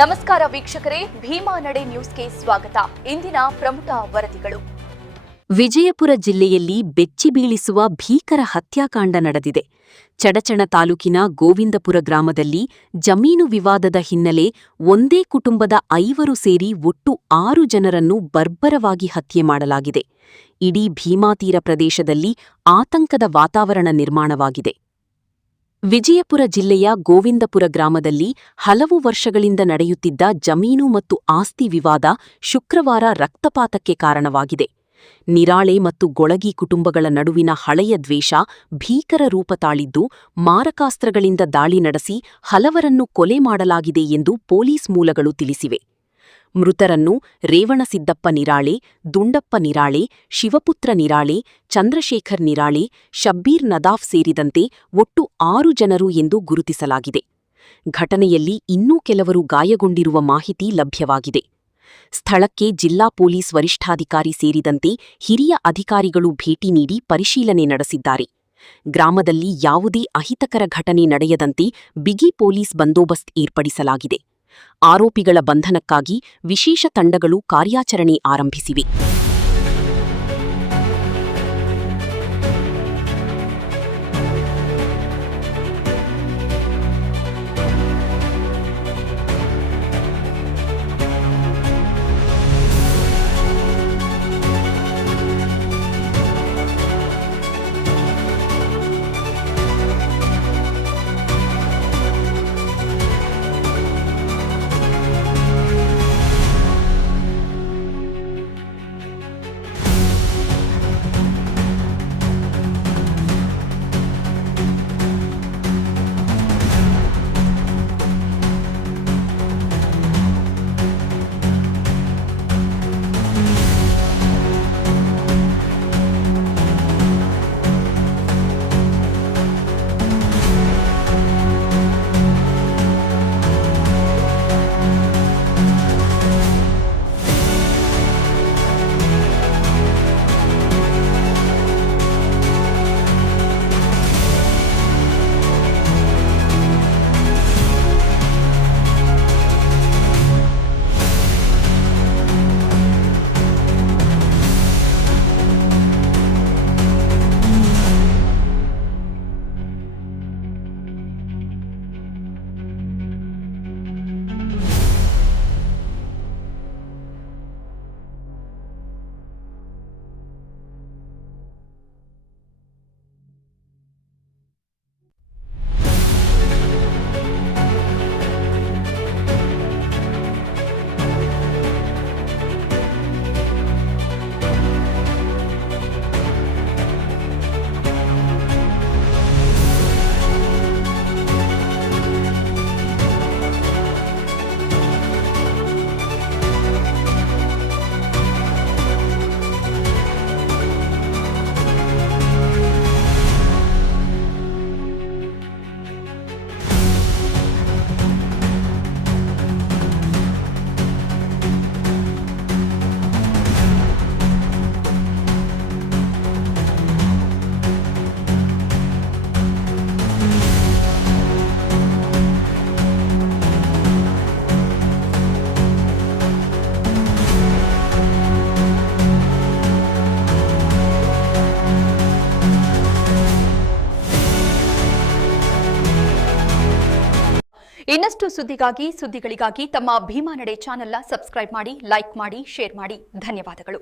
ನಮಸ್ಕಾರ ವೀಕ್ಷಕರೇ, ಭೀಮಾ ನಡೆ ನ್ಯೂಸ್ಗೆ ಸ್ವಾಗತ. ಇಂದಿನ ಪ್ರಮುಖ ವರದಿಗಳು. ವಿಜಯಪುರ ಜಿಲ್ಲೆಯಲ್ಲಿ ಬೆಚ್ಚಿಬೀಳಿಸುವ ಭೀಕರ ಹತ್ಯಾಕಾಂಡ ನಡೆದಿದೆ. ಚಡಚಣ ತಾಲೂಕಿನ ಗೋವಿಂದಪುರ ಗ್ರಾಮದಲ್ಲಿ ಜಮೀನು ವಿವಾದದ ಹಿನ್ನೆಲೆ ಒಂದೇ ಕುಟುಂಬದ 5 ಸೇರಿ ಒಟ್ಟು 6 ಜನರನ್ನು ಬರ್ಬರವಾಗಿ ಹತ್ಯೆ ಮಾಡಲಾಗಿದೆ. ಇಡೀ ಭೀಮಾತೀರ ಪ್ರದೇಶದಲ್ಲಿ ಆತಂಕದ ವಾತಾವರಣ ನಿರ್ಮಾಣವಾಗಿದೆ. ವಿಜಯಪುರ ಜಿಲ್ಲೆಯ ಗೋವಿಂದಪುರ ಗ್ರಾಮದಲ್ಲಿ ಹಲವು ವರ್ಷಗಳಿಂದ ನಡೆಯುತ್ತಿದ್ದ ಜಮೀನು ಮತ್ತು ಆಸ್ತಿ ವಿವಾದ ಶುಕ್ರವಾರ ರಕ್ತಪಾತಕ್ಕೆ ಕಾರಣವಾಗಿದೆ. ನಿರಾಳೆ ಮತ್ತು ಗೊಳಗಿ ಕುಟುಂಬಗಳ ನಡುವಿನ ಹಳೆಯ ದ್ವೇಷ ಭೀಕರ ರೂಪ ತಾಳಿದ್ದು, ಮಾರಕಾಸ್ತ್ರಗಳಿಂದ ದಾಳಿ ನಡೆಸಿ ಹಲವರನ್ನು ಕೊಲೆ ಮಾಡಲಾಗಿದೆ ಎಂದು ಪೊಲೀಸ್ ಮೂಲಗಳು ತಿಳಿಸಿವೆ. ಮೃತರನ್ನು ರೇವಣಸಿದ್ದಪ್ಪ ನಿರಾಳೆ, ದುಂಡಪ್ಪ ನಿರಾಳೆ, ಶಿವಪುತ್ರ ನಿರಾಳೆ, ಚಂದ್ರಶೇಖರ್ ನಿರಾಳೆ, ಶಬ್ಬೀರ್ ನದಾಫ್ ಸೇರಿದಂತೆ ಒಟ್ಟು 6 ಜನರು ಎಂದು ಗುರುತಿಸಲಾಗಿದೆ. ಘಟನೆಯಲ್ಲಿ ಇನ್ನೂ ಕೆಲವರು ಗಾಯಗೊಂಡಿರುವ ಮಾಹಿತಿ ಲಭ್ಯವಾಗಿದೆ. ಸ್ಥಳಕ್ಕೆ ಜಿಲ್ಲಾ ಪೊಲೀಸ್ ವರಿಷ್ಠಾಧಿಕಾರಿ ಸೇರಿದಂತೆ ಹಿರಿಯ ಅಧಿಕಾರಿಗಳು ಭೇಟಿ ನೀಡಿ ಪರಿಶೀಲನೆ ನಡೆಸಿದ್ದಾರೆ. ಗ್ರಾಮದಲ್ಲಿ ಯಾವುದೇ ಅಹಿತಕರ ಘಟನೆ ನಡೆಯದಂತೆ ಬಿಗಿ ಪೊಲೀಸ್ ಬಂದೋಬಸ್ತ್ ಏರ್ಪಡಿಸಲಾಗಿದೆ. ಆರೋಪಿಗಳ ಬಂಧನಕ್ಕಾಗಿ ವಿಶೇಷ ತಂಡಗಳು ಕಾರ್ಯಾಚರಣೆ ಆರಂಭಿಸಿವೆ. ಇನ್ನಷ್ಟು ಸುದ್ದಿಗಳಿಗಾಗಿ ತಮ್ಮ ಭೀಮಾ ನಡೆ ಚಾನೆಲ್ನ ಸಬ್ಸ್ಕ್ರೈಬ್ ಮಾಡಿ, ಲೈಕ್ ಮಾಡಿ, ಶೇರ್ ಮಾಡಿ. ಧನ್ಯವಾದಗಳು.